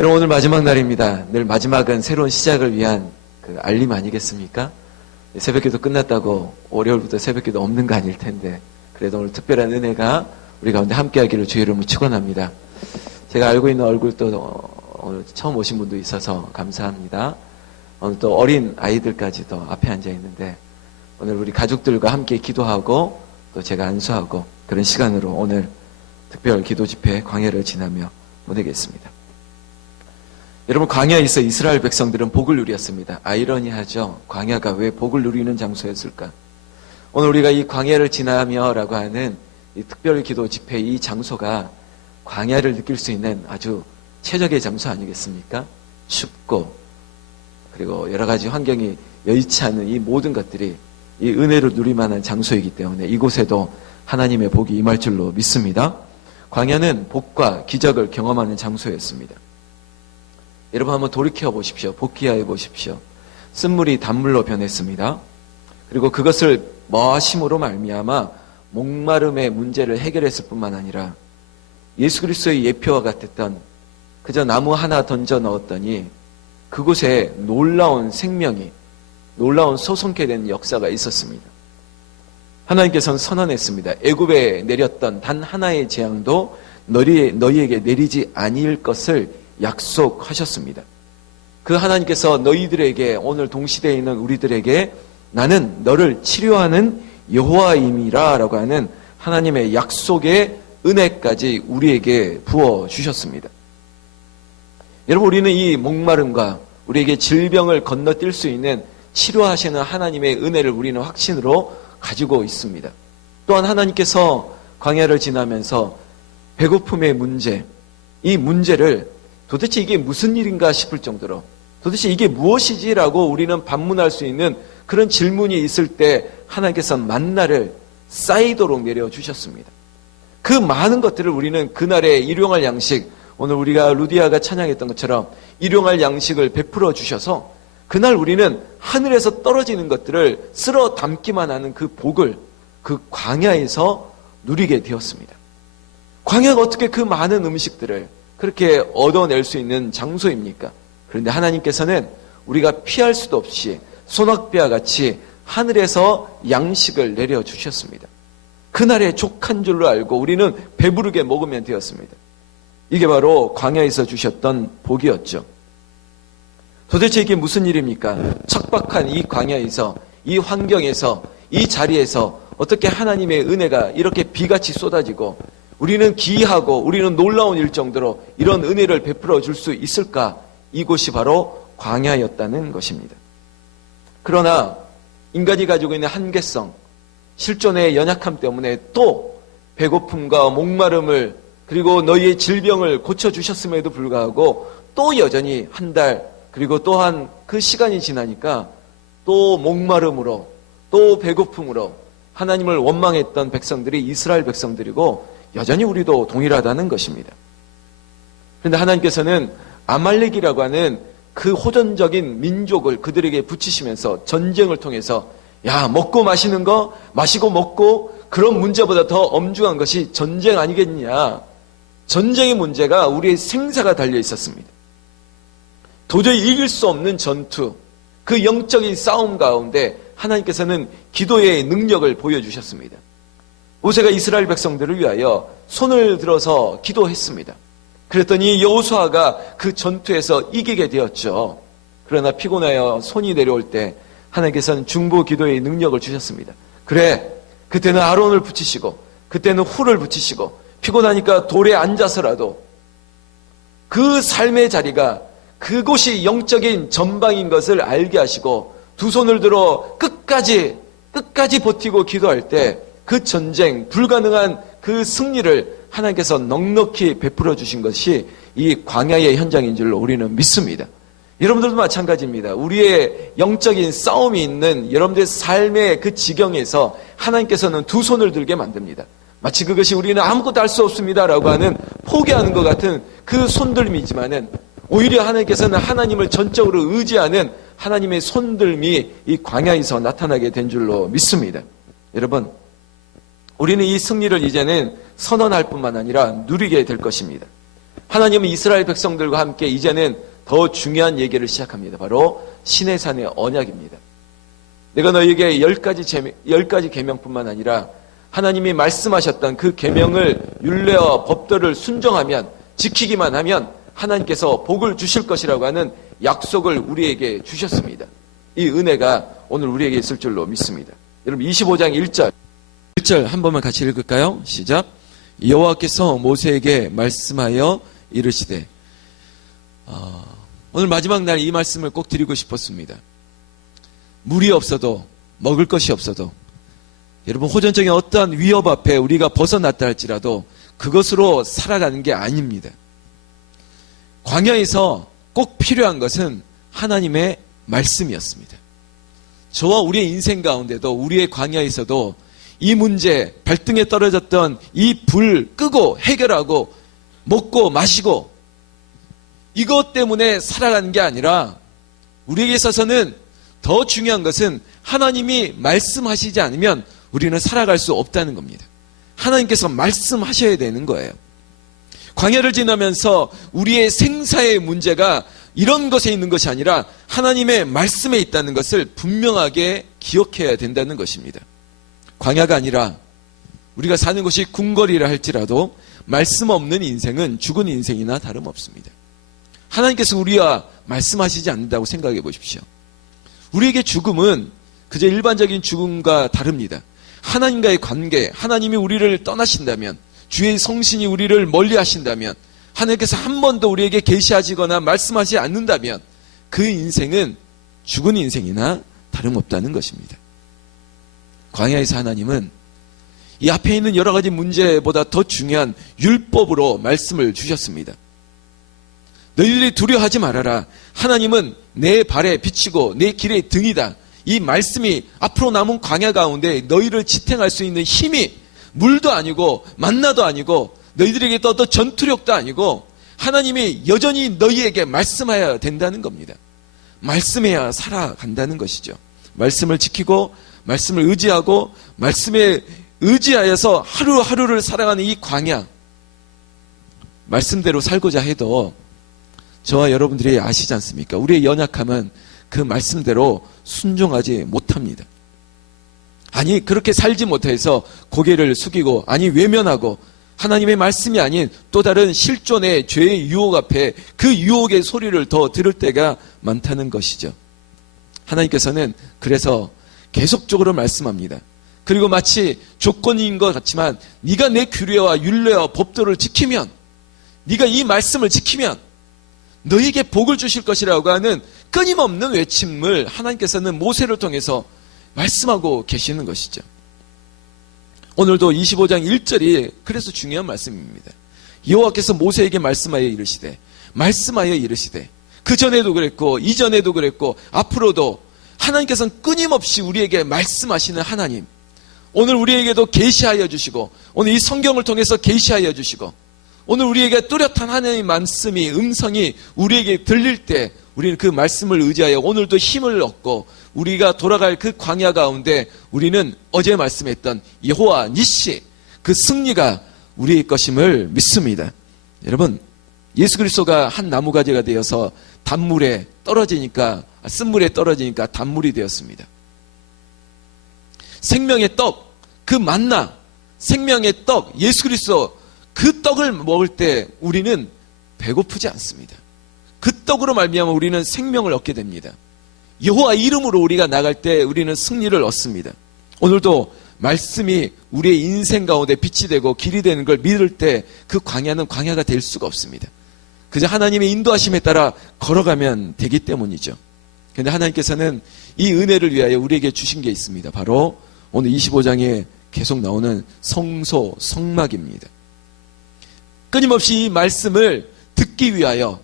여러분, 오늘 마지막 날입니다. 늘 마지막은 새로운 시작을 위한 그 알림 아니겠습니까? 새벽기도 끝났다고 월요일부터 새벽기도 없는 거 아닐 텐데, 그래도 오늘 특별한 은혜가 우리 가운데 함께하기를 주의 이름으로 축원합니다. 제가 알고 있는 얼굴도 오늘 처음 오신 분도 있어서 감사합니다. 오늘 또 어린 아이들까지도 앞에 앉아 있는데, 오늘 우리 가족들과 함께 기도하고 또 제가 안수하고 그런 시간으로 오늘 특별 기도 집회 광야를 지나며 보내겠습니다. 여러분, 광야에서 이스라엘 백성들은 복을 누렸습니다. 아이러니하죠. 광야가 왜 복을 누리는 장소였을까? 오늘 우리가 이 광야를 지나며라고 하는 이 특별 기도 집회 이 장소가 광야를 느낄 수 있는 아주 최적의 장소 아니겠습니까? 춥고 그리고 여러 가지 환경이 여의치 않은 이 모든 것들이 이 은혜를 누릴만한 장소이기 때문에 이곳에도 하나님의 복이 임할 줄로 믿습니다. 광야는 복과 기적을 경험하는 장소였습니다. 여러분, 한번 돌이켜 보십시오. 복귀하여 보십시오. 쓴물이 단물로 변했습니다. 그리고 그것을 마심으로 말미암아 목마름의 문제를 해결했을 뿐만 아니라 예수 그리스도의 예표와 같았던 그저 나무 하나 던져 넣었더니 그곳에 놀라운 생명이, 놀라운 소성케 된 역사가 있었습니다. 하나님께서는 선언했습니다. 애굽에 내렸던 단 하나의 재앙도 너희에게 내리지 아니할 것을 약속하셨습니다. 그 하나님께서 너희들에게, 오늘 동시대에 있는 우리들에게 나는 너를 치료하는 여호와임이라 라고 하는 하나님의 약속의 은혜까지 우리에게 부어주셨습니다. 여러분, 우리는 이 목마름과 우리에게 질병을 건너뛸 수 있는 치료하시는 하나님의 은혜를 우리는 확신으로 가지고 있습니다. 또한 하나님께서 광야를 지나면서 배고픔의 문제, 이 문제를 도대체 이게 무슨 일인가 싶을 정도로, 도대체 이게 무엇이지라고 우리는 반문할 수 있는 그런 질문이 있을 때 하나님께서 만나를 쌓이도록 내려주셨습니다. 그 많은 것들을 우리는 그날의 일용할 양식, 오늘 우리가 루디아가 찬양했던 것처럼 일용할 양식을 베풀어 주셔서 그날 우리는 하늘에서 떨어지는 것들을 쓸어 담기만 하는 그 복을 그 광야에서 누리게 되었습니다. 광야가 어떻게 그 많은 음식들을 그렇게 얻어낼 수 있는 장소입니까? 그런데 하나님께서는 우리가 피할 수도 없이 소낙비와 같이 하늘에서 양식을 내려주셨습니다. 그날의 족한 줄로 알고 우리는 배부르게 먹으면 되었습니다. 이게 바로 광야에서 주셨던 복이었죠. 도대체 이게 무슨 일입니까? 척박한 이 광야에서, 이 환경에서, 이 자리에서 어떻게 하나님의 은혜가 이렇게 비같이 쏟아지고 우리는 기이하고 우리는 놀라운 일 정도로 이런 은혜를 베풀어 줄 수 있을까? 이곳이 바로 광야였다는 것입니다. 그러나 인간이 가지고 있는 한계성, 실존의 연약함 때문에 또 배고픔과 목마름을 그리고 너희의 질병을 고쳐주셨음에도 불구하고 또 여전히 한 달 그리고 또한 그 시간이 지나니까 또 목마름으로 또 배고픔으로 하나님을 원망했던 백성들이 이스라엘 백성들이고 여전히 우리도 동일하다는 것입니다. 그런데 하나님께서는 아말렉이라고 하는 그 호전적인 민족을 그들에게 붙이시면서 전쟁을 통해서 야, 먹고 마시는 거, 마시고 먹고 그런 문제보다 더 엄중한 것이 전쟁 아니겠냐. 전쟁의 문제가 우리의 생사가 달려 있었습니다. 도저히 이길 수 없는 전투, 그 영적인 싸움 가운데 하나님께서는 기도의 능력을 보여주셨습니다. 모세가 이스라엘 백성들을 위하여 손을 들어서 기도했습니다. 그랬더니 여호수아가 그 전투에서 이기게 되었죠. 그러나 피곤하여 손이 내려올 때 하나님께서는 중보 기도의 능력을 주셨습니다. 그래, 그때는 아론을 붙이시고 그때는 훌을 붙이시고 피곤하니까 돌에 앉아서라도 그 삶의 자리가 그곳이 영적인 전방인 것을 알게 하시고 두 손을 들어 끝까지 버티고 기도할 때 그 전쟁, 불가능한 그 승리를 하나님께서 넉넉히 베풀어 주신 것이 이 광야의 현장인 줄로 우리는 믿습니다. 여러분들도 마찬가지입니다. 우리의 영적인 싸움이 있는 여러분들의 삶의 그 지경에서 하나님께서는 두 손을 들게 만듭니다. 마치 그것이 우리는 아무것도 할 수 없습니다라고 하는 포기하는 것 같은 그 손들미지만은 오히려 하나님께서는 하나님을 전적으로 의지하는 하나님의 손들미 이 광야에서 나타나게 된 줄로 믿습니다. 여러분, 우리는 이 승리를 이제는 선언할 뿐만 아니라 누리게 될 것입니다. 하나님은 이스라엘 백성들과 함께 이제는 더 중요한 얘기를 시작합니다. 바로 시내산의 언약입니다. 내가 너희에게 10가지 계명뿐만 아니라 하나님이 말씀하셨던 그 계명을 율례와 법도를 순종하면, 지키기만 하면 하나님께서 복을 주실 것이라고 하는 약속을 우리에게 주셨습니다. 이 은혜가 오늘 우리에게 있을 줄로 믿습니다. 여러분 25장 1절 한 번만 같이 읽을까요? 시작. 여호와께서 모세에게 말씀하여 이르시되, 오늘 마지막 날 이 말씀을 꼭 드리고 싶었습니다. 물이 없어도, 먹을 것이 없어도, 여러분 호전적인 어떠한 위협 앞에 우리가 벗어났다 할지라도 그것으로 살아가는 게 아닙니다. 광야에서 꼭 필요한 것은 하나님의 말씀이었습니다. 저와 우리의 인생 가운데도, 우리의 광야에서도 이 문제, 발등에 떨어졌던 이 불 끄고 해결하고 먹고 마시고 이것 때문에 살아가는 게 아니라, 우리에게 있어서는 더 중요한 것은 하나님이 말씀하시지 않으면 우리는 살아갈 수 없다는 겁니다. 하나님께서 말씀하셔야 되는 거예요. 광야를 지나면서 우리의 생사의 문제가 이런 것에 있는 것이 아니라 하나님의 말씀에 있다는 것을 분명하게 기억해야 된다는 것입니다. 광야가 아니라 우리가 사는 것이 궁궐이라 할지라도 말씀 없는 인생은 죽은 인생이나 다름없습니다. 하나님께서 우리와 말씀하시지 않는다고 생각해 보십시오. 우리에게 죽음은 그저 일반적인 죽음과 다릅니다. 하나님과의 관계, 하나님이 우리를 떠나신다면, 주의 성신이 우리를 멀리 하신다면, 하나님께서 한 번도 우리에게 계시하시거나 말씀하지 않는다면 그 인생은 죽은 인생이나 다름없다는 것입니다. 광야에서 하나님은 이 앞에 있는 여러 가지 문제보다 더 중요한 율법으로 말씀을 주셨습니다. 너희들이 두려워하지 말아라. 하나님은 내 발에 비치고 내 길의 등이다. 이 말씀이 앞으로 남은 광야 가운데 너희를 지탱할 수 있는 힘이 물도 아니고 만나도 아니고 너희들에게 어떤 전투력도 아니고 하나님이 여전히 너희에게 말씀해야 된다는 겁니다. 말씀해야 살아간다는 것이죠. 말씀을 지키고 말씀을 의지하고 말씀에 의지하여서 하루하루를 살아가는 이 광야, 말씀대로 살고자 해도 저와 여러분들이 아시지 않습니까? 우리의 연약함은 그 말씀대로 순종하지 못합니다. 아니 그렇게 살지 못해서 고개를 숙이고, 아니 외면하고 하나님의 말씀이 아닌 또 다른 실존의 죄의 유혹 앞에 그 유혹의 소리를 더 들을 때가 많다는 것이죠. 하나님께서는 그래서 계속적으로 말씀합니다. 그리고 마치 조건인 것 같지만 네가 내 규례와 율례와 법도를 지키면, 네가 이 말씀을 지키면 너에게 복을 주실 것이라고 하는 끊임없는 외침을 하나님께서는 모세를 통해서 말씀하고 계시는 것이죠. 오늘도 25장 1절이 그래서 중요한 말씀입니다. 여호와께서 모세에게 말씀하여 이르시되, 그 전에도 그랬고 이전에도 그랬고 앞으로도 하나님께서는 끊임없이 우리에게 말씀하시는 하나님, 오늘 우리에게도 계시하여 주시고, 오늘 이 성경을 통해서 계시하여 주시고, 오늘 우리에게 뚜렷한 하나님의 말씀이, 음성이 우리에게 들릴 때 우리는 그 말씀을 의지하여 오늘도 힘을 얻고 우리가 돌아갈 그 광야 가운데 우리는 어제 말씀했던 여호와 니시, 그 승리가 우리의 것임을 믿습니다. 여러분, 예수 그리스도가 한 나무가지가 되어서 단물에 떨어지니까, 쓴물에 떨어지니까 단물이 되었습니다. 생명의 떡, 그 만나, 생명의 떡, 예수 그리스도, 그 떡을 먹을 때 우리는 배고프지 않습니다. 그 떡으로 말미암아 우리는 생명을 얻게 됩니다. 여호와 이름으로 우리가 나갈 때 우리는 승리를 얻습니다. 오늘도 말씀이 우리의 인생 가운데 빛이 되고 길이 되는 걸 믿을 때 그 광야는 광야가 될 수가 없습니다. 그저 하나님의 인도하심에 따라 걸어가면 되기 때문이죠. 그런데 하나님께서는 이 은혜를 위하여 우리에게 주신 게 있습니다. 바로 오늘 25장에 계속 나오는 성소, 성막입니다. 끊임없이 이 말씀을 듣기 위하여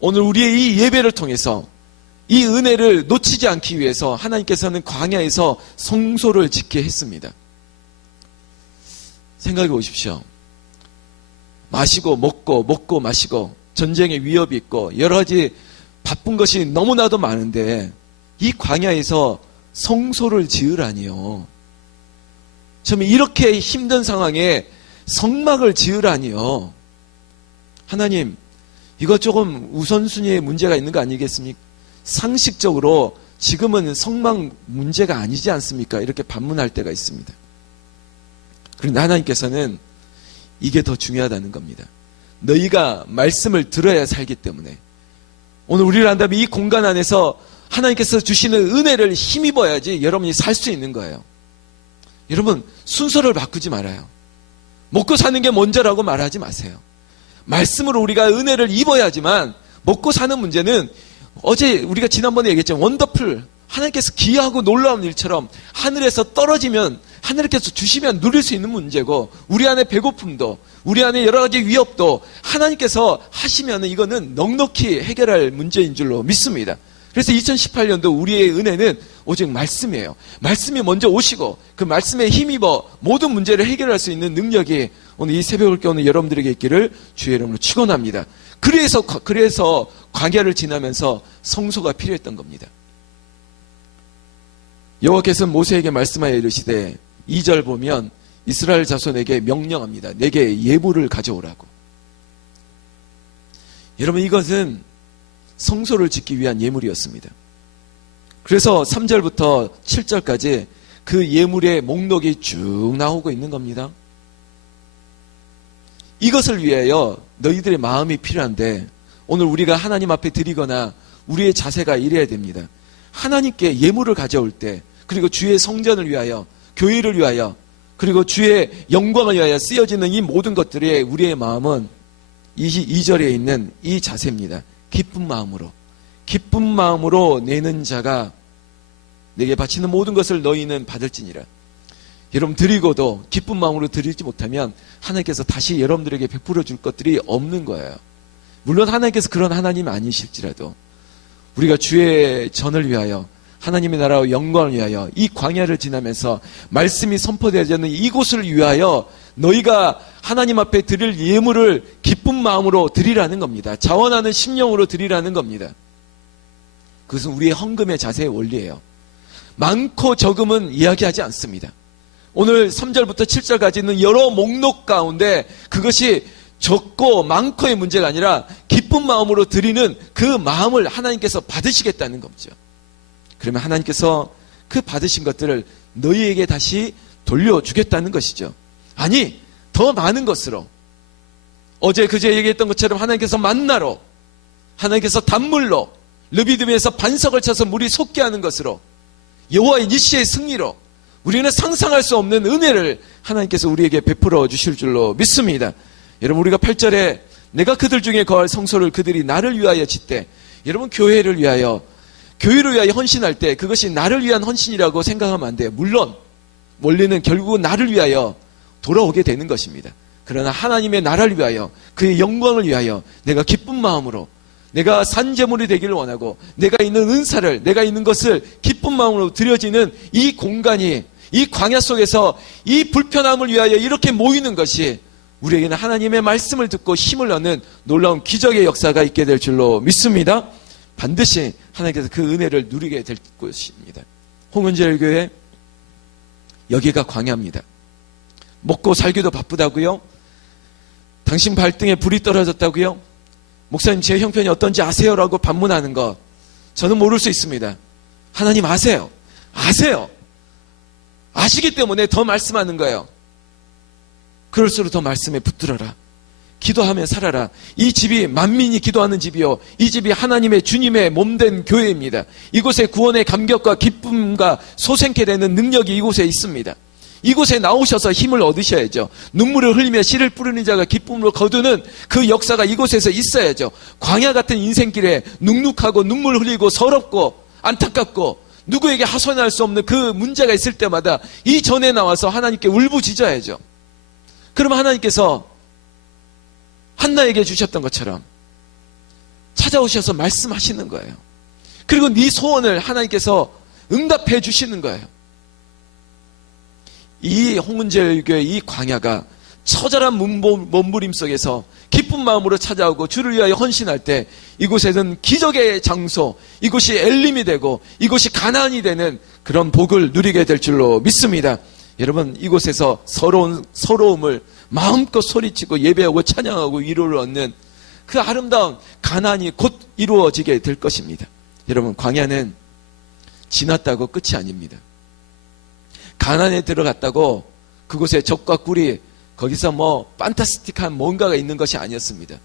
오늘 우리의 이 예배를 통해서 이 은혜를 놓치지 않기 위해서 하나님께서는 광야에서 성소를 짓게 했습니다. 생각해 보십시오. 마시고 먹고 마시고 전쟁의 위협이 있고 여러 가지 바쁜 것이 너무나도 많은데 이 광야에서 성소를 지으라니요. 처음에 이렇게 힘든 상황에 성막을 지으라니요. 하나님, 이거 조금 우선순위에 문제가 있는 거 아니겠습니까? 상식적으로 지금은 성막 문제가 아니지 않습니까? 이렇게 반문할 때가 있습니다. 그런데 하나님께서는 이게 더 중요하다는 겁니다. 너희가 말씀을 들어야 살기 때문에 오늘 우리를 한다면 이 공간 안에서 하나님께서 주시는 은혜를 힘입어야지 여러분이 살 수 있는 거예요. 여러분, 순서를 바꾸지 말아요. 먹고 사는 게 먼저라고 말하지 마세요. 말씀으로 우리가 은혜를 입어야지만 먹고 사는 문제는 어제 우리가 지난번에 얘기했죠. 원더풀, 하나님께서 기이하고 놀라운 일처럼 하늘에서 떨어지면 하나님께서 주시면 누릴 수 있는 문제고, 우리 안에 배고픔도 우리 안에 여러 가지 위협도 하나님께서 하시면 이거는 넉넉히 해결할 문제인 줄로 믿습니다. 그래서 2018년도 우리의 은혜는 오직 말씀이에요. 말씀이 먼저 오시고 그 말씀에 힘입어 모든 문제를 해결할 수 있는 능력이 오늘 이 새벽을 깨우는 여러분들에게 있기를 주의 이름으로 축원합니다. 그래서 광야를 지나면서 성소가 필요했던 겁니다. 여호와께서 모세에게 말씀하여 이르시되 2절 보면 이스라엘 자손에게 명령합니다. 내게 예물을 가져오라고. 여러분, 이것은 성소를 짓기 위한 예물이었습니다. 그래서 3절부터 7절까지 그 예물의 목록이 쭉 나오고 있는 겁니다. 이것을 위하여 너희들의 마음이 필요한데, 오늘 우리가 하나님 앞에 드리거나 우리의 자세가 이래야 됩니다. 하나님께 예물을 가져올 때, 그리고 주의 성전을 위하여, 교회를 위하여, 그리고 주의 영광을 위하여 쓰여지는 이 모든 것들이 우리의 마음은 2절에 있는 이 자세입니다. 기쁜 마음으로 내는 자가 내게 바치는 모든 것을 너희는 받을지니라. 여러분, 드리고도 기쁜 마음으로 드리지 못하면 하나님께서 다시 여러분들에게 베풀어 줄 것들이 없는 거예요. 물론 하나님께서 그런 하나님 아니실지라도 우리가 주의 전을 위하여, 하나님의 나라와 영광을 위하여, 이 광야를 지나면서 말씀이 선포되어지는 이곳을 위하여 너희가 하나님 앞에 드릴 예물을 기쁜 마음으로 드리라는 겁니다. 자원하는 심령으로 드리라는 겁니다. 그것은 우리의 헌금의 자세의 원리예요. 많고 적음은 이야기하지 않습니다. 오늘 3절부터 7절까지 있는 여러 목록 가운데 그것이 적고 많고의 문제가 아니라 기쁜 마음으로 드리는 그 마음을 하나님께서 받으시겠다는 거죠. 그러면 하나님께서 그 받으신 것들을 너희에게 다시 돌려주겠다는 것이죠. 아니, 더 많은 것으로, 어제 그제 얘기했던 것처럼 하나님께서 만나로, 하나님께서 단물로, 르비딤에서 반석을 쳐서 물이 솟게 하는 것으로, 여호와의 니시의 승리로 우리는 상상할 수 없는 은혜를 하나님께서 우리에게 베풀어 주실 줄로 믿습니다. 여러분, 우리가 8절에 내가 그들 중에 거할 성소를 그들이 나를 위하여 짓되, 여러분, 교회를 위하여, 교회를 위하여 헌신할 때 그것이 나를 위한 헌신이라고 생각하면 안 돼요. 물론 원리는 결국은 나를 위하여 돌아오게 되는 것입니다. 그러나 하나님의 나라를 위하여, 그의 영광을 위하여 내가 기쁜 마음으로, 내가 산제물이 되기를 원하고, 내가 있는 은사를, 내가 있는 것을 기쁜 마음으로 드려지는 이 공간이, 이 광야 속에서 이 불편함을 위하여 이렇게 모이는 것이 우리에게는 하나님의 말씀을 듣고 힘을 얻는 놀라운 기적의 역사가 있게 될 줄로 믿습니다. 반드시 하나님께서 그 은혜를 누리게 될 것입니다. 홍은제일교회, 여기가 광야입니다. 먹고 살기도 바쁘다고요? 당신 발등에 불이 떨어졌다고요? 목사님, 제 형편이 어떤지 아세요? 라고 반문하는 것, 저는 모를 수 있습니다. 하나님 아세요. 아시기 때문에 더 말씀하는 거예요. 그럴수록 더 말씀에 붙들어라. 기도하며 살아라. 이 집이 만민이 기도하는 집이요, 이 집이 하나님의 주님의 몸된 교회입니다. 이곳에 구원의 감격과 기쁨과 소생케 되는 능력이 이곳에 있습니다. 이곳에 나오셔서 힘을 얻으셔야죠. 눈물을 흘리며 씨를 뿌리는 자가 기쁨으로 거두는 그 역사가 이곳에서 있어야죠. 광야 같은 인생길에 눅눅하고 눈물 흘리고 서럽고 안타깝고 누구에게 하소연할 수 없는 그 문제가 있을 때마다 이 전에 나와서 하나님께 울부짖어야죠. 그러면 하나님께서 한나에게 주셨던 것처럼 찾아오셔서 말씀하시는 거예요. 그리고 네 소원을 하나님께서 응답해 주시는 거예요. 이 홍은제일교회 이 광야가 처절한 몸부림 속에서 기쁜 마음으로 찾아오고 주를 위하여 헌신할 때 이곳에는 기적의 장소, 이곳이 엘림이 되고 이곳이 가나안이 되는 그런 복을 누리게 될 줄로 믿습니다. 여러분, 이곳에서 서러움을 마음껏 소리치고 예배하고 찬양하고 위로를 얻는 그 아름다운 가나안이 곧 이루어지게 될 것입니다. 여러분, 광야는 지났다고 끝이 아닙니다. 가나안에 들어갔다고 그곳에 적과 꿀이 거기서 뭐 판타스틱한 뭔가가 있는 것이 아니었습니다.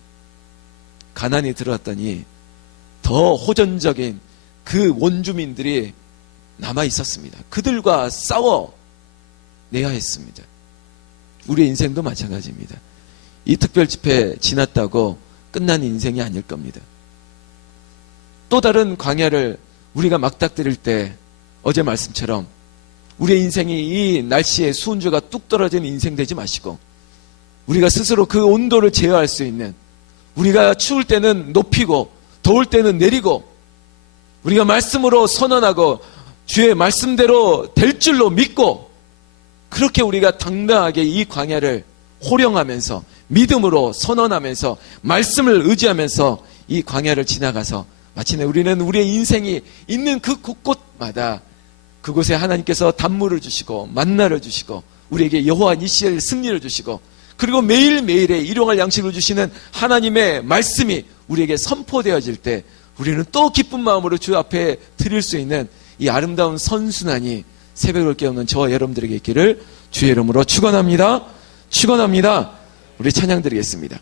가나안에 들어갔더니 더 호전적인 그 원주민들이 남아 있었습니다. 그들과 싸워내야 했습니다. 우리의 인생도 마찬가지입니다. 이 특별 집회 지났다고 끝난 인생이 아닐 겁니다. 또 다른 광야를 우리가 맞닥뜨릴 때 어제 말씀처럼 우리의 인생이 이 날씨에 수은주가 뚝 떨어지는 인생 되지 마시고 우리가 스스로 그 온도를 제어할 수 있는, 우리가 추울 때는 높이고 더울 때는 내리고 우리가 말씀으로 선언하고 주의 말씀대로 될 줄로 믿고 그렇게 우리가 당당하게 이 광야를 호령하면서 믿음으로 선언하면서 말씀을 의지하면서 이 광야를 지나가서 마침내 우리는 우리의 인생이 있는 그 곳곳마다 그곳에 하나님께서 단물을 주시고 만나를 주시고 우리에게 여호와 니시의 승리를 주시고 그리고 매일매일의 일용할 양식을 주시는 하나님의 말씀이 우리에게 선포되어질 때 우리는 또 기쁜 마음으로 주 앞에 드릴 수 있는 이 아름다운 선순환이 새벽을 깨우는 저와 여러분들에게 있기를 주의 이름으로 축원합니다. 축원합니다. 우리 찬양 드리겠습니다.